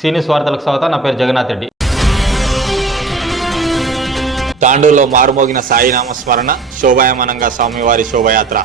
సీనియస్ వార్తలకు స్వాగతం నా పేరు జగన్నాథ్ రెడ్డి. తాండూరులో మారుమోగిన సాయినామ స్మరణ శోభాయమానంగా స్వామివారి శోభయాత్ర.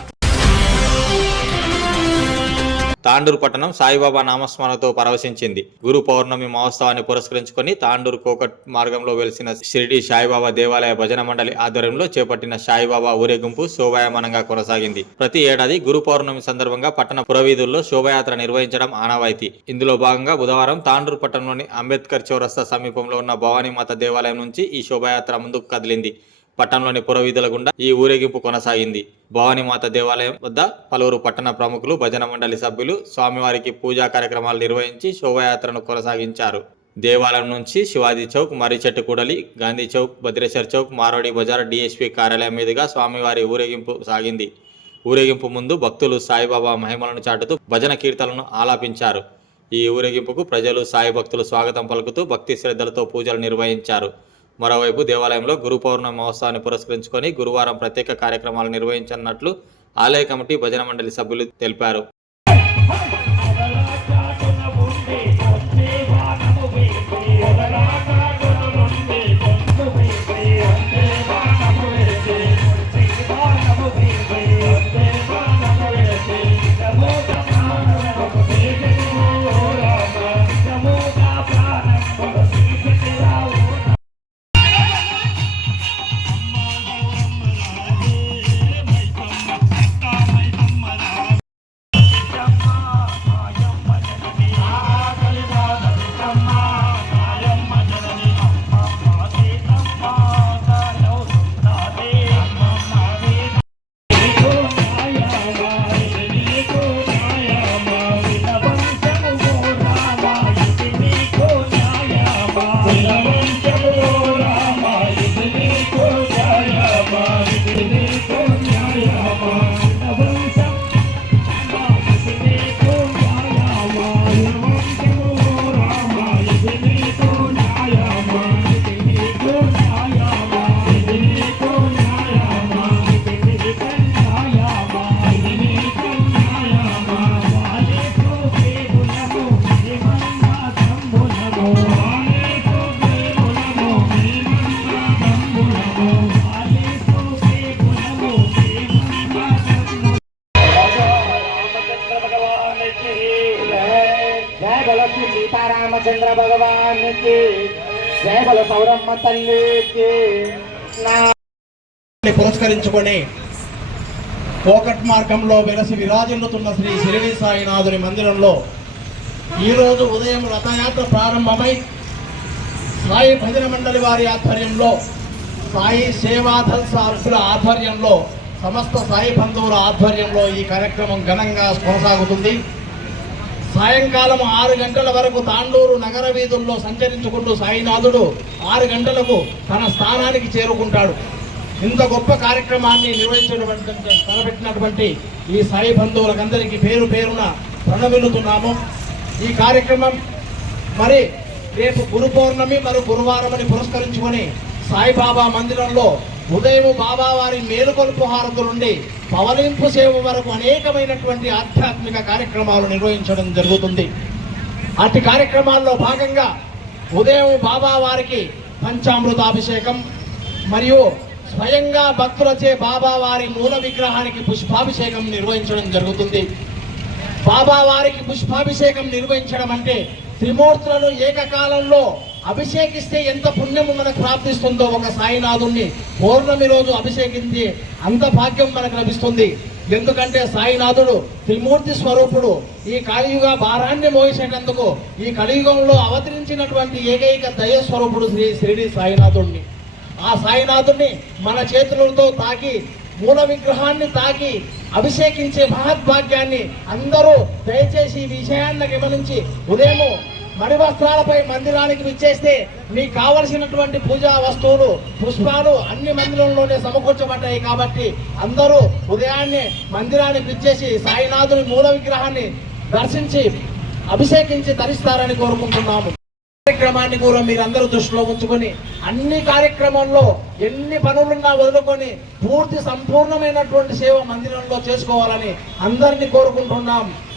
తాండూరు పట్టణం సాయిబాబా నామస్మరణతో పరవశించింది. గురు పౌర్ణమి మహోత్సవాన్ని పురస్కరించుకొని తాండూరు కోకట్ మార్గంలో వెలిసిన షిరిడి సాయిబాబా దేవాలయ భజన మండలి ఆధ్వర్యంలో చేపట్టిన సాయిబాబా ఊరేగింపు శోభాయమానంగా కొనసాగింది. ప్రతి ఏడాది గురు పౌర్ణమి సందర్భంగా పట్టణ పురవీధుల్లో శోభయాత్ర నిర్వహించడం ఆనవాయితీ. ఇందులో భాగంగా బుధవారం తాండూరు పట్టణంలోని అంబేద్కర్ చౌరస్తా సమీపంలో ఉన్న భవానీమాత దేవాలయం నుంచి ఈ శోభయాత్ర ముందుకు కదిలింది. పట్టణంలోని పురవీధుల గుండా ఈ ఊరేగింపు కొనసాగింది. భవానీమాత దేవాలయం వద్ద పలువురు పట్టణ ప్రముఖులు భజన మండలి సభ్యులు స్వామివారికి పూజా కార్యక్రమాలు నిర్వహించి శోభయాత్రను కొనసాగించారు. దేవాలయం నుంచి శివాజీ చౌక్ మర్రిచెట్టు కూడలి గాంధీ చౌక్ భద్రేశ్వర్ చౌక్ మారోడి బజార్ డిఎస్పీ కార్యాలయం మీదుగా స్వామివారి ఊరేగింపు సాగింది. ఊరేగింపు ముందు భక్తులు సాయిబాబా మహిమలను చాటుతూ భజన కీర్తనలను ఆలాపించారు. ఈ ఊరేగింపుకు ప్రజలు సాయి భక్తులు స్వాగతం పలుకుతూ భక్తి శ్రద్ధలతో పూజలు నిర్వహించారు. మరోవైపు దేవాలయంలో గురు పౌర్ణమి మహోత్సవాన్ని పురస్కరించుకొని గురువారం ప్రత్యేక కార్యక్రమాలు నిర్వహించనున్నట్లు ఆలయ కమిటీ భజన మండలి సభ్యులు తెలిపారు. సీతారామచంద్ర భగవానికి జయ సౌరమ్మ తల్లికి. పురస్కరించుకొని పోకట్ మార్గంలో వెలసి విరాజిల్లుతున్న శ్రీ శిరిడి సాయినాథుని మందిరంలో ఈరోజు ఉదయం రథయాత్ర ప్రారంభమై సాయి భజన మండలి వారి ఆధ్వర్యంలో సాయి సేవాధల్ సార్కుల ఆధ్వర్యంలో సమస్త సాయి బంధువుల ఆధ్వర్యంలో ఈ కార్యక్రమం ఘనంగా కొనసాగుతుంది. సాయంకాలం ఆరు గంటల వరకు తాండూరు నగర వీధుల్లో సంచరించుకుంటూ సాయినాథుడు ఆరు గంటలకు తన స్థానానికి చేరుకుంటాడు. ఇంత గొప్ప కార్యక్రమాన్ని నిర్వహించినటువంటి తలపెట్టినటువంటి ఈ సాయి బంధువులకందరికీ పేరు పేరున ప్రణమిల్లుతున్నాము. ఈ కార్యక్రమం మరి రేపు గురు పౌర్ణమి మరి గురువారం అని పురస్కరించుకొని సాయిబాబా మందిరంలో ఉదయం బాబా వారి మేలుకొలుపు హారతుల నుండి పవలింపు సేవ వరకు అనేకమైనటువంటి ఆధ్యాత్మిక కార్యక్రమాలు నిర్వహించడం జరుగుతుంది. అట్టి కార్యక్రమాల్లో భాగంగా ఉదయం బాబా వారికి పంచామృతాభిషేకం మరియు స్వయంగా భక్తులచే బాబావారి మూల విగ్రహానికి పుష్పాభిషేకం నిర్వహించడం జరుగుతుంది. బాబావారికి పుష్పాభిషేకం నిర్వహించడం అంటే త్రిమూర్తులను ఏకకాలంలో అభిషేకిస్తే ఎంత పుణ్యం మనకు ప్రాప్తిస్తుందో ఒక సాయినాథుణ్ణి పౌర్ణమి రోజు అభిషేకించి అంత భాగ్యం మనకు లభిస్తుంది. ఎందుకంటే సాయినాథుడు త్రిమూర్తి స్వరూపుడు. ఈ కలియుగ భారాన్ని మోసేటందుకు ఈ కలియుగంలో అవతరించినటువంటి ఏకైక దయ స్వరూపుడు శ్రీ శ్రీడి సాయినాథుణ్ణి. ఆ సాయినాథుణ్ణి మన చేతులతో తాకి మూల విగ్రహాన్ని తాకి అభిషేకించే మహద్భాగ్యాన్ని అందరూ దయచేసి ఈ విషయాన్ని గమనించి ఉదయము మడి వస్త్రాలపై మందిరానికి విచ్చేస్తే మీకు కావలసినటువంటి పూజా వస్తువులు పుష్పాలు అన్ని మందిరంలోనే సమకూర్చబడ్డాయి కాబట్టి అందరూ ఉదయాన్నే మందిరానికి విచ్చేసి సాయినాథుని మూల విగ్రహాన్ని దర్శించి అభిషేకించి ధరిస్తారని కోరుకుంటున్నాము. కార్యక్రమాన్ని కూడా మీరందరూ దృష్టిలో ఉంచుకొని అన్ని కార్యక్రమంలో ఎన్ని పనులున్నా వదులుకొని పూర్తి సంపూర్ణమైనటువంటి సేవ మందిరంలో చేసుకోవాలని అందరినీ కోరుకుంటున్నాం.